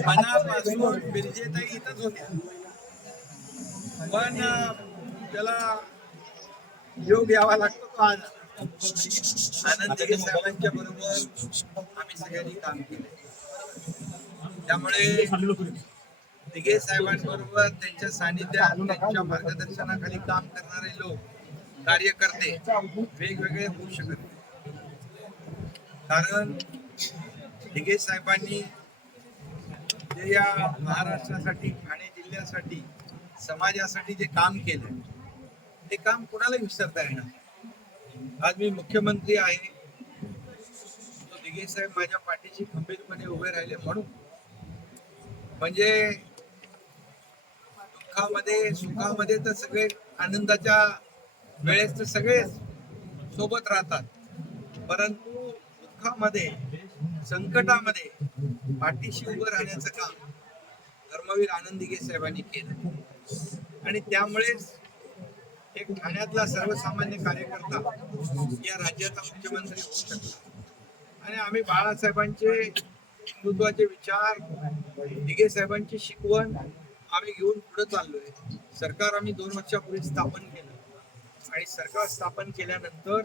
मनापासून बिरजेताई इथंच होत्या पण त्याला योग यावा लागतो तो आज आनंद साहेबांच्या बरोबर आम्ही सगळ्यांनी काम केले त्यामुळे दिघे साहेबांबरोबर त्यांच्या सानिध्यात त्यांच्या मार्गदर्शनाखाली काम करणारे लोक कार्यकर्ते वेगवेगळे होऊ शकत नाही. कारण ढिगे साहेबांनी जे या महाराष्ट्रासाठी ठाणे जिल्ह्यासाठी समाजासाठी जे काम केलं ते काम कुणाला विसरता येणार? आज मी मुख्यमंत्री आहे. तो दिघे साहेब माझ्या पाठीशी खंबीरपणे उभे राहिले म्हणून. म्हणजे दुःखामध्ये सुखामध्ये तर सगळे आनंदाच्या वेळेस तर सगळेच सोबत राहतात. परंतु दुःखामध्ये संकटामध्ये पाठीशी उभं राहण्याचं काम धर्मवीर आनंदिगे साहेबांनी केलं. आणि त्यामुळेच एक ठाण्यातला सर्वसामान्य कार्यकर्ता या राज्याचा मुख्यमंत्री होऊ शकला. आणि आम्ही बाळासाहेबांचे हिंदुत्वाचे विचार दिघे साहेबांची शिकवण आम्ही घेऊन पुढे चाललोय. सरकार आम्ही दोन वर्षापूर्वी स्थापन केलं. आणि सरकार स्थापन केल्यानंतर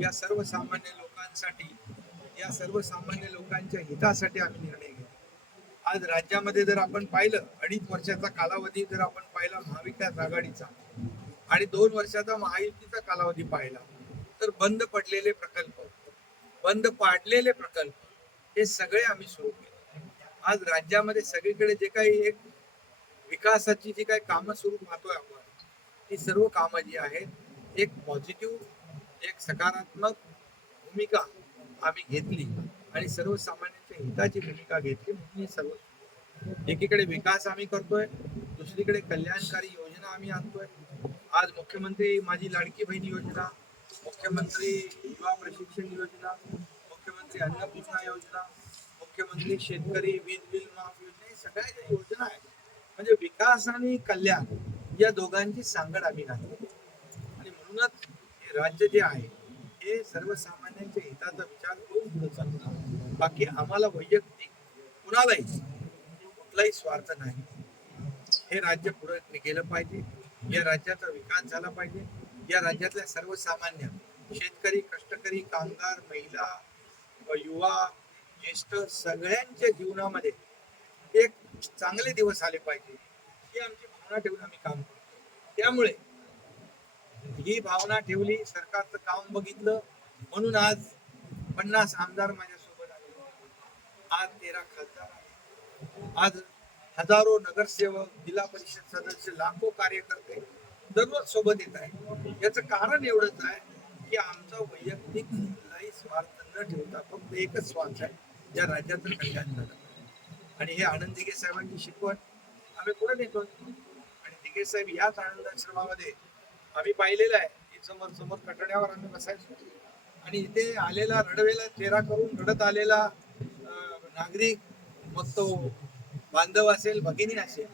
या सर्वसामान्य लोकांसाठी या सर्वसामान्य लोकांच्या हितासाठी आम्ही निर्णय घेतला. आज राज्यामध्ये जर आपण पाहिलं अडीच वर्षाचा कालावधी जर आपण पाहिला महाविकास आघाडीचा आणि दोन वर्षाचा महायुतीचा कालावधी पाहिला तर बंद पडलेले प्रकल्प बंद पाडलेले प्रकल्प हे सगळे आम्ही सुरू केले. आज राज्यामध्ये सगळीकडे जे काही एक विकासाची जी काही कामं सुरू पाहतोय आपण ती सर्व कामं जी आहेत एक पॉझिटिव्ह एक सकारात्मक भूमिका आम्ही घेतली आणि सर्वसामान्यांच्या हिताची भूमिका घेतली म्हणून हे सर्व एकीकडे विकास आम्ही करतोय दुसरीकडे कल्याणकारी योजना आम्ही आणतोय. आज मुख्यमंत्री माझी लाडकी बहीण योजना मुख्यमंत्री युवा प्रशिक्षण योजना मुख्यमंत्री अन्नपूर्णा योजना मुख्यमंत्री शेतकरी वीज बिल माफ योजना सगळ्या ज्या योजना आहेत म्हणजे विकास आणि कल्याण या दोघांची सांगड आम्ही घातली. आणि म्हणूनच हे राज्य जे आहे हे सर्वसामान्यांच्या हिताचा विचार करून पुढे चालतं बाकी आम्हाला वैयक्तिक कुणालाही कुठलाही स्वार्थ नाही. हे राज्य पुढे गेलं पाहिजे. या राज्याचा विकास झाला पाहिजे. या राज्यातल्या सर्वसामान्य शेतकरी कष्टकरी कामगार महिला युवा ज्येष्ठ सगळ्यांच्या जीवनामध्ये एक चांगले दिवस आले पाहिजे. ही आमची भावना ठेवून आम्ही काम करतो. त्यामुळे ही भावना ठेवली सरकारचं काम बघितलं. म्हणून आज पन्नास आमदार माझ्यासोबत आले. आज तेरा खासदार आज हजारो नगरसेवक जिल्हा परिषद सदस्य लाखो कार्यकर्ते दररोज सोबत येत आहे याचं कारण एवढंच आहे की आमचा वैयक्तिक कुठलाही स्वार्थ न ठेवता फक्त एकच स्वार्थ आहे ज्या राज्याचं कल्याण झालं. आणि हे आनंद दिघे साहेबांची शिकवण आम्ही पुढे नेतो. आणि दिघे साहेब याच आनंद आश्रमामध्ये आम्ही पाहिलेलं आहे. समोर समोर कटड्यावर आम्ही बसायचो. आणि इथे आलेला रडवेला चेहरा करून रडत आलेला नागरिक मग तो बांधव असेल भगिनी असेल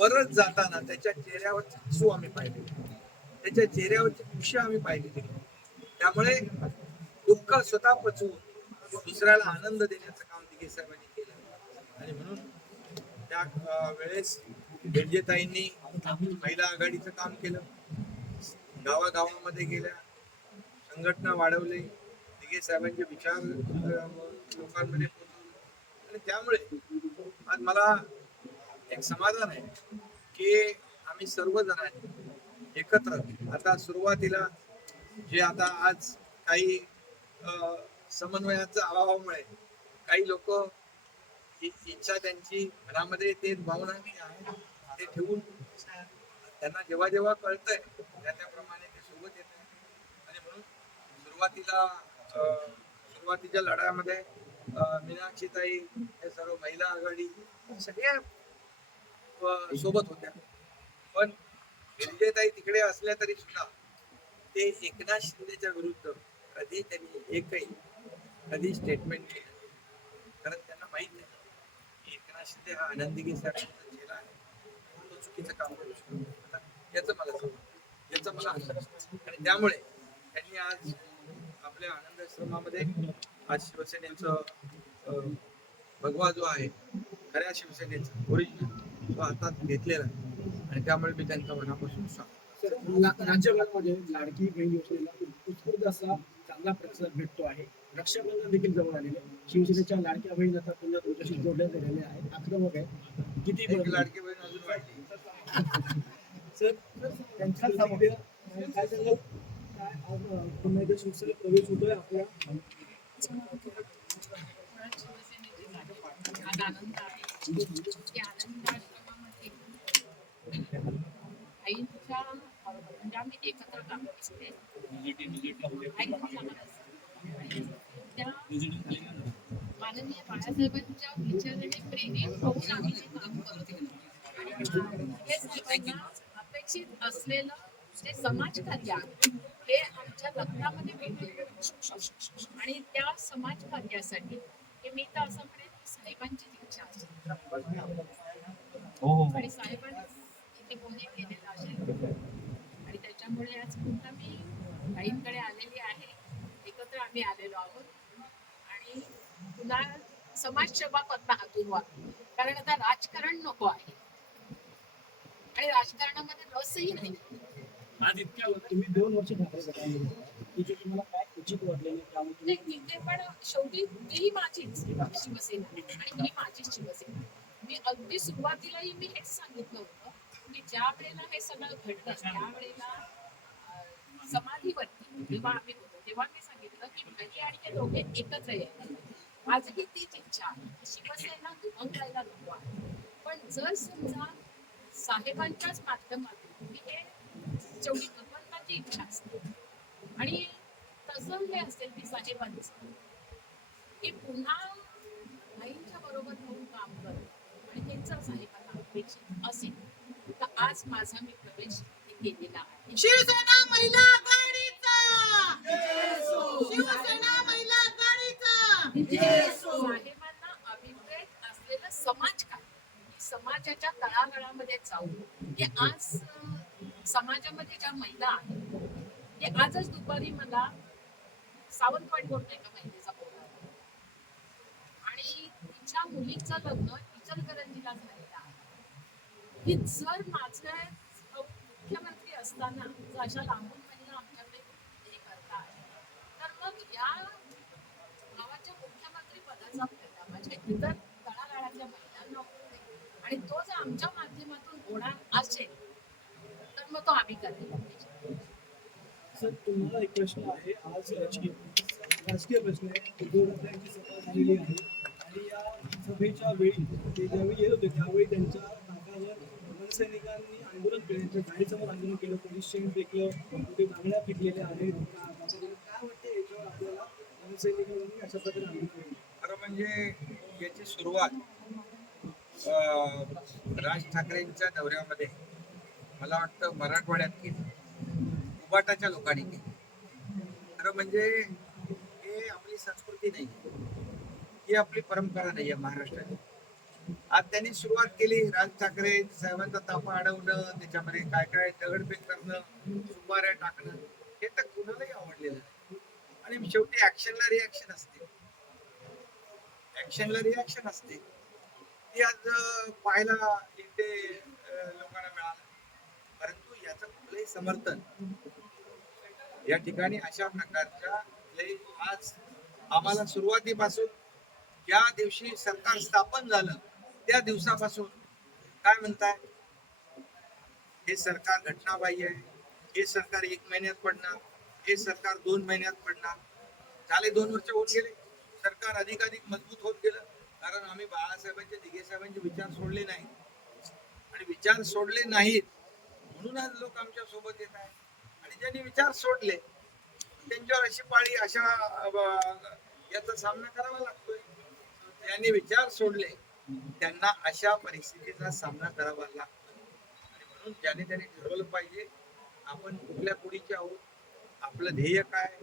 परत जाताना त्याच्या चेहऱ्यावर हसू आम्ही पाहिले. त्याच्या चेहऱ्यावरची खुशी आम्ही पाहिली त्यामुळे दुःख स्वतः पचवून दुसऱ्याला आनंद देण्याचं काम दिघे साहेबांनी केलं. आणि म्हणून त्या वेळेस बेंजेताईंनी महिला आघाडीचं काम केलं. गावागावामध्ये गेल्या संघटना वाढवले दिघे साहेबांचे विचार लोकांमध्ये पोहोचवले. आणि त्यामुळे आज मला एक समाधान आहे की आम्ही सर्वजणांनी एकत्र आता सुरुवातीला जे आता आज काही समन्वयाचा समन्वयाच्या अभावामुळे काही लोक इच्छा त्यांची मनामध्ये ते भावना आहे ते ठेवून त्यांना जेव्हा जेव्हा कळतंय त्या त्याप्रमाणे ते सोबत येत आणि म्हणून सुरुवातीला सुरुवातीच्या लढ्यामध्ये मीनाक्षीताई हे सर्व महिला आघाडी सगळ्या सोबत होत्या. पण विजयताई तिकडे असल्या तरी सुद्धा ते एकनाथ शिंदेच्या विरुद्ध कधी त्यांनी एकही कधी स्टेटमेंट केलं कारण त्यांना माहीत आहे की एकनाथ शिंदे हा आनंदी साहेबांचा चेहरा आहे. तो चुकीचं काम करू शकतो. याचं मला याचं मला आणि त्यामुळे त्यांनी आज आपल्या आनंद आश्रमामध्ये आज शिवसेनेचं भगवा जो आहे खऱ्या शिवसेनेचा ओरिजिनल तो हातात घेतलेला. आणि त्यामुळे मी त्यांचा मनापासून सांगतो. राज्यभरामध्ये लाडकी बहीण योजनेला उत्स्फूर्त असा चांगला प्रतिसाद भेटतो आहे. रक्षाबंधन देखील जवळ आलेले आहे. शिवसेनेच्या लाडक्या बहीण आता पुन्हा तुमच्याशी जोडल्या गेलेल्या आहेत. आक्रमक आहे. किती लाडकी बहीण अजून वाढली. सर त्यांच्या काय काय पुन्हा एकदा प्रवेश होतोय आईच्या म्हणजे आम्ही एकत्र काम माननीय बाळासाहेबांच्या विचाराने प्रेरित होऊन आम्ही काम करत गेलो हे अपेक्षित असलेलं जे समाजकार्य आहे हे आमच्या रक्तामध्ये भेटलेलं आहे. आणि त्या समाजकार्यासाठी हे मी तर असं म्हणेन साहेबांची इच्छा असेल आणि साहेबांनी इथे कोणी केलेलं असेल आणि त्याच्यामुळे आज पुन्हा मी ताईंकडे आलेली आहे. एकत्र आम्ही आलेलो आहोत. आणि पुन्हा समाजसेवा पत्ता हातून वागतो कारण आता राजकारण नको आहे. आणि राजकारणामध्ये रसही नाही. आज इतक्या तुम्ही दोन वर्ष ठाकरे तिथे तुम्हाला काय उचित वाटलेलं त्यामुळे नाही, तुम्ही तिथे पण शेवटी ती माझीच शिवसेना आणि ही माझीच शिवसेना. मी अगदी सुरुवातीलाही मी हेच सांगितलं होतं की ज्या वेळेला हे सगळं घडलं त्यावेळेला अं, समाधीवरती जेव्हा आम्ही होतो तेव्हा मी सांगितलं की आणि हे दोघे एकत्र यायला आजही तीच इच्छा आहे. शिवसेना दुभंगायला नको आहे. पण जर समजा साहेबांच्याच माध्यमातून मी हे जेवढी भगवंताची इच्छा असते आणि तसं हे असेल की साहेबांचं की पुन्हा आईच्या बरोबर होऊन काम करत आणि त्यांचं साहेबांना अपेक्षित असेल तर आज माझा मी प्रवेश केलेला आहे. शिवसेना महिला आघाडीचा! शिवसेना महिला आघाडीचा साहेबांना अभिप्रेत असलेलं समाजकार्य की समाजाच्या तळागाळामध्ये जाऊन की आज समाजामध्ये ज्या महिला आहेत ते आजच दुपारी मला सावंतवाडी बोलतोय एका महिलेचा फोन आणि तिच्या मुलीचं लग्न इचलकरंजीला झालेलं आहे. की जर माझे मुख्यमंत्री असताना जर अशा लांबून महिला आमच्याकडे हे आहे तर मग या गावाच्या मुख्यमंत्री पदाचा फायदा म्हणजे इतर तळागाळातल्या महिलांना होत नाही. आणि तो जर आमच्या माध्यमातून होणार असेल तर मग तो आम्ही करायला पाहिजे सर तुम्हाला एक प्रश्न आहे. आज राजकीय राजकीय प्रश्न आहे. उद्योगधंद्यांची सभा झालेली आहे. आणि या सभेच्या वेळी ते ज्यावेळी येत होते त्यावेळी त्यांच्या नाकावर मनसैनिकांनी आंदोलन केलं त्यांच्या गाडीसमोर आंदोलन केलं. पोलीस स्टेशन फेकलं कुठे बांगड्या फेकलेल्या आहेत. काय वाटतं याच्यावर आपल्याला मनसैनिकांनी अशा प्रकारे आंदोलन केलं? खरं म्हणजे याची सुरुवात राज ठाकरेंच्या दौऱ्यामध्ये मला वाटतं मराठवाड्यात केली उबाटाच्या लोकांनी केली. खरं म्हणजे हे आपली संस्कृती नाही ही आपली परंपरा नाही आहे महाराष्ट्राची. आज त्यांनी सुरुवात केली राज ठाकरे साहेबांचा ताफा अडवणं त्याच्यामध्ये काय काय दगडफेक करणं सुपाऱ्या टाकणं हे तर कुणालाही आवडलेलं नाही. आणि शेवटी ऍक्शनला रिॲक्शन असते. ऍक्शनला रिॲक्शन असते. ती आज पाहायला इथे लोकांना मिळालं. परंतु याचं कुठलंही समर्थन या ठिकाणी अशा प्रकारच्या आज आम्हाला सुरुवातीपासून ज्या दिवशी सरकार स्थापन झालं त्या दिवसापासून काय म्हणताय? हे सरकार घटनाबाह्य आहे. हे सरकार एक महिन्यात पडणार. हे सरकार दोन महिन्यात पडणार. झाले दोन वर्ष होऊन गेले. सरकार अधिकाधिक मजबूत होत गेलं. कारण आम्ही बाळासाहेबांचे दिघे साहेबांचे विचार सोडले नाहीत. आणि विचार सोडले नाहीत म्हणून आज लोक आमच्यासोबत येत आहेत. आणि ज्यांनी विचार सोडले त्यांच्यावर अशी पाळी अशा याचा सामना करावा लागतोय. ज्यांनी विचार सोडले त्यांना अशा परिस्थितीचा सामना करावा लागतो आणि म्हणून ज्याने त्याने ठरवलं पाहिजे आपण कुठल्या पिढीचे आहोत आपलं ध्येय काय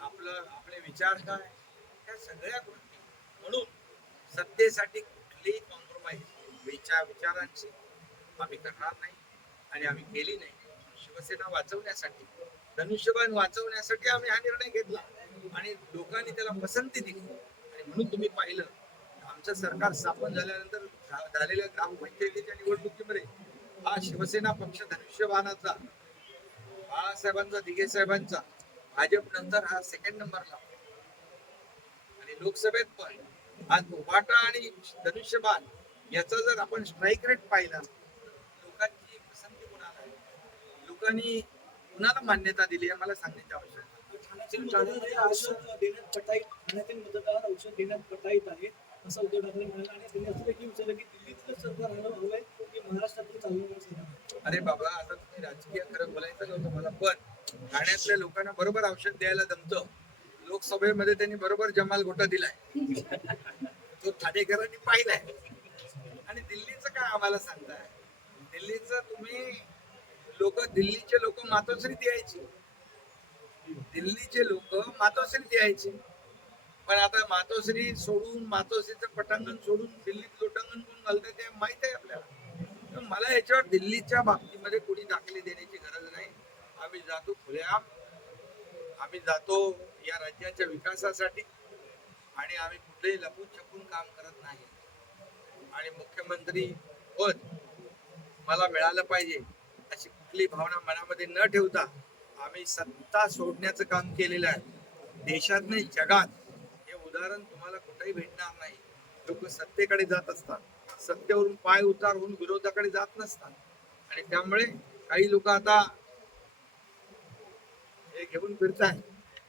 आपलं आपले विचार काय त्या सगळ्या गोष्टी. म्हणून सत्तेसाठी कुठलीही कॉम्प्रोमाइज विचार विचारांची आम्ही करणार नाही आणि आम्ही केली नाही. शिवसेना वाचवण्यासाठी धनुष्यबाण वाचवण्यासाठी आम्ही हा निर्णय घेतला आणि लोकांनी त्याला पसंती दिली. आणि म्हणून तुम्ही पाहिलं आमचं सरकार स्थापन झाल्यानंतर झालेल्या ग्रामपंचायतीच्या निवडणुकीमध्ये हा शिवसेना पक्ष धनुष्यबाणाचा बाळासाहेबांचा दिघे साहेबांचा भाजप नंतर हा सेकंड नंबरला आणि लोकसभेत पण आज उभाटा आणि धनुष्यबाण याचा जर आपण स्ट्राईक रेट पाहिला लोकांची पसंती कुणाला आहे? लोकांनी कुणाला मान्यता दिली आहे? मला सांगण्याची आवश्यकता औषध देण्यात आहे असं उद्धव ठाकरे म्हणाले आणि त्यांनी असं देखील विचारलं की दिल्लीतलं सरकार हवं हवंय की महाराष्ट्रातलं चालवणार सरकार? अरे बाबा आता तुम्ही राजकीय खरं बोलायचं नव्हतं मला पण ठाण्यातल्या लोकांना बरोबर औषध द्यायला जमतं. लोकसभेमध्ये त्यांनी बरोबर जमाल घोटा दिलाय. तो ठाणेकरांनी पाहिलाय. आणि दिल्लीचं काय आम्हाला सांगताय? दिल्लीचं तुम्ही लोक दिल्लीचे लोक मातोश्री द्यायचे. दिल्लीचे लोक मातोश्री द्यायचे. पण आता मातोश्री सोडून मातोश्रीचं पटांगण सोडून दिल्लीत लोटांगण कोण घालतंय ते माहीत आहे आपल्याला. मला याच्यावर दिल्लीच्या बाबतीमध्ये कोणी दाखले देण्याची गरज नाही. आम्ही जातो खुल्या आम्ही जातो या राज्याच्या विकासासाठी आणि आम्ही कुठेही लपून छपून काम करत नाही. आणि मुख्यमंत्री पद मला मिळालं पाहिजे अशी कुठली भावना मनामध्ये न ठेवता आम्ही सत्ता सोडण्याचं काम केलेलं आहे. देशात नाही जगात हे उदाहरण तुम्हाला कुठेही भेटणार नाही. लोक सत्तेकडे जात असतात. सत्तेवरून पाय उतार होऊन विरोधाकडे जात नसतात. आणि त्यामुळे काही लोक आता हे घेऊन फिरताय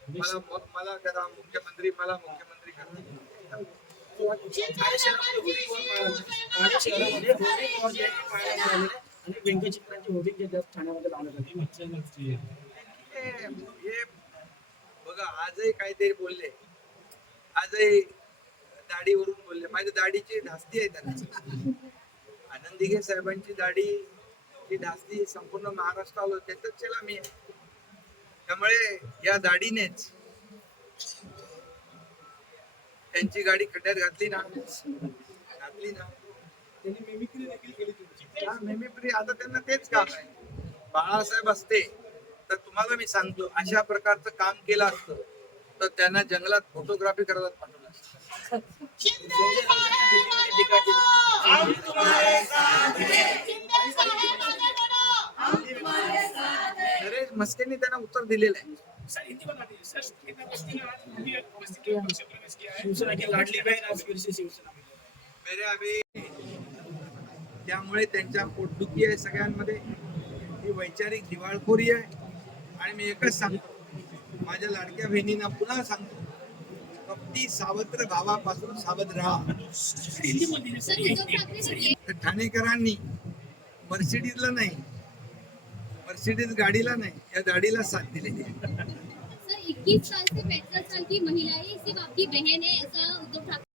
मला मग मला करा मुख्यमंत्री मला मुख्यमंत्री करा ठाणे शहरामध्ये आणि व्यंगचित्रांची होर्डिंग जे जास्त ठाण्यामध्ये लावण्यात आली हे बघा आजही काहीतरी बोलले. आजही दाढीवरून बोलले. माझ्या दाढीची धास्ती आहे त्यांना. आनंद दिघे साहेबांची दाढी ची धास्ती संपूर्ण महाराष्ट्रावर त्याच मी त्यामुळे या दाढीनेच त्यांची गाडी खड्ड्यात घातली ना. घातली ना. त्यांनी मेमिक्री देखील केली तुमची. हा, मेमिप्री आता त्यांना तेच काम आहे. बाळासाहेब असते तर तुम्हाला मी सांगतो अशा प्रकारचं काम केलं असतं तर त्यांना जंगलात फोटोग्राफी करायला पाठवलं असतं. शिंदे दिल्लीमध्ये टीका केली. शिंदे साहेब आगे बढ़ो. नरेश म्हस्केंनी त्यांना उत्तर दिलेलं आहे. त्यामुळे त्यांच्या पोटदुखी आहे सगळ्यांमध्ये. ही वैचारिक दिवाळखोरी आहे. आणि मी एकच सांगतो. माझ्या लाडक्या बहिणींना पुन्हा सांगतो. कपटी सावत्र भावापासून सावध राहा. ठाणेकरांनी मर्सिडीजला नाही मर्सिडीज गाडीला नाही या गाडीला साथ दिलेली आहे. सर 21 साल से 65 साल की महिलाएं सिर्फ आपकी बहन है ऐसा उद्धव ठाकरे